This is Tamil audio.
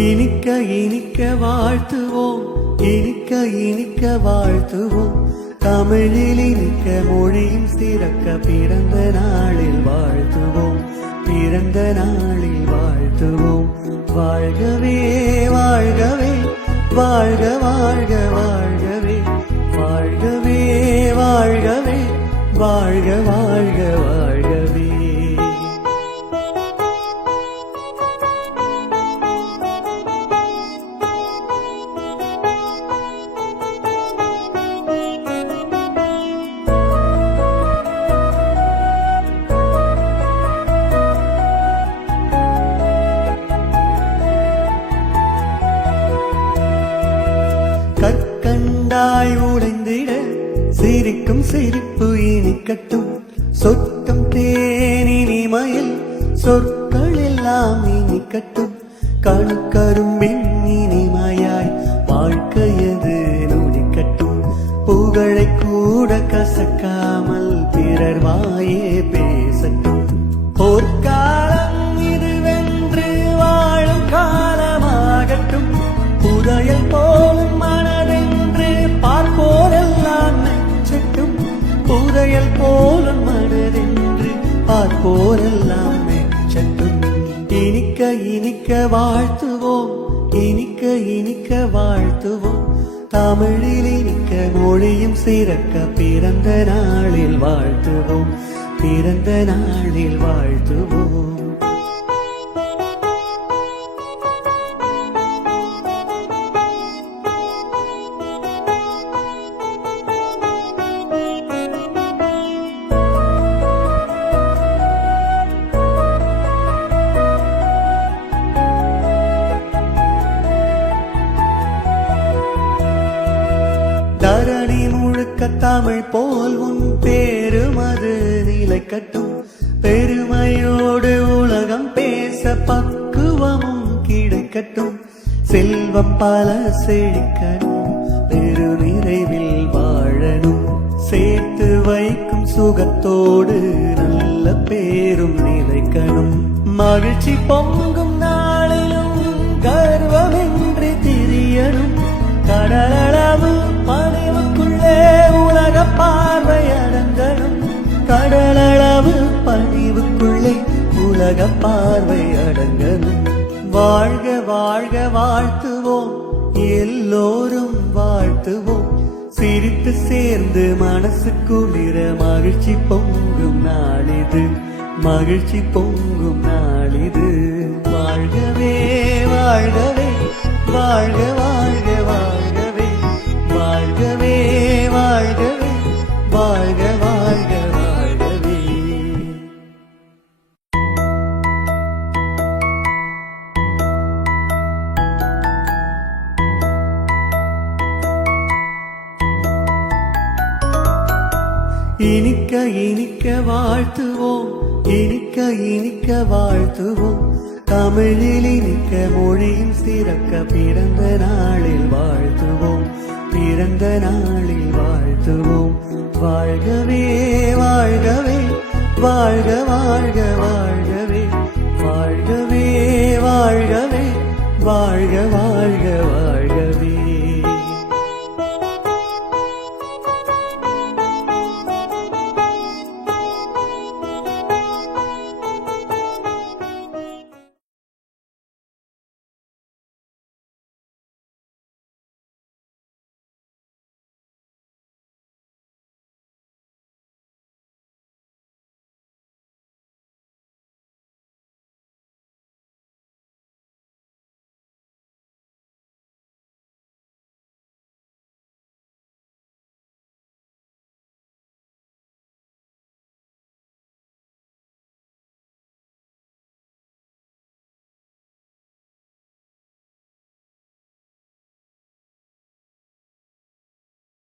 இனிக்க இனிக்க வாழ்த்துவோம், இனிக்க இனிக்க வாழ்த்துவோம். தமிழில் இனிக்க மொழியும் சிறக்க பிறந்த நாளில் வாழ்த்துவோம், பிறந்த நாளில் வாழ்த்துவோம். வாழ்கவே வாழ்கவே வாழ்க வாழ்க வாழ்கவே, வாழ்கவே வாழ்கவே வாழ்க வாழ்க வாழ்கவே. கற்கண்டாய் உடைந்திட சிரிக்கும் சிரிப்பு இனிக்கட்டும், சொட்டும் தேனினிமையில் சொற்கள் எல்லாம் இனிக்கட்டும். கணுக்கரும்பின் இனிமையாய் வாழ்க்கையது நுனிக்கட்டும், புகழை கூட கசக்காமல் பிறர் வாயே பேசட்டும். போர்க்காலம் இதுவென்று வாழும் காலமாகட்டும், புதையல் போலும் மனதென்று பார்ப்போரெல்லாம் மெச்சட்டும், புதையல் போலும் மனதென்று பார்ப்போரெல்லாம் மெச்சட்டும். இனிக்க இனிக்க வாழ்த்துவோம், இனிக்க இனிக்க வாழ்த்துவோம். தமிழில் இனிக்க மொழியும் சிறக்க பிறந்த நாளில் வாழ்த்துவோம், பிறந்த நாளில் வாழ்த்துவோம். தரணி முழுக்க தமிழ் போல் உன் பேருமது நிலைக்கட்டும், பெருமையோடு உலகம் பேச பக்குவமும் கிடைக்கட்டும். செல்வம் பல செழிக்கணும், பெரு நிறைவில் வாழணும், சேர்த்து வைக்கும் சுகத்தோடு நல்ல பேரும் நிலைக்கணும். மகிழ்ச்சி பொங்கும் நாளிலும் கர்வமின்றி திரியணும், கடலளவு பணிவுக்குள்ளே உலக பார்வை அடங்கணும், கடலளவு பணிவுக்குள்ளே உலக பார்வை அடங்கணும். வாழ்க வாழ்க வாழ்த்துவோம், எல்லோரும் வாழ்த்துவோம். சிரித்து சேர்ந்து மனசு குளிர மகிழ்ச்சி பொங்கும் நாளிது, மகிழ்ச்சி பொங்கும் நாளிது. வாழ்கவே வாழ்கவே வாழ்க வாழ்க வாழ்கவே, வாழ்கவே வாழ்கவே வாழ்க வாழ்க வாழ்கவே. இனிக்க இனிக்க வாழ்த்துவோம், இனிக்க இனிக்க வாழ்த்துவோம். தமிழில் இனிக்க மொழியும் சிறக்க பிறந்த நாளில் வாழ்த்துவோம், பிறந்த நாளில் வாழ்த்துவோம். வாழ்கவே வாழ்கவே வாழ்க வாழ்க வாழ்கவே, வாழ்கவே வாழ்கவே வாழ்க வாழ்க வாழ்க.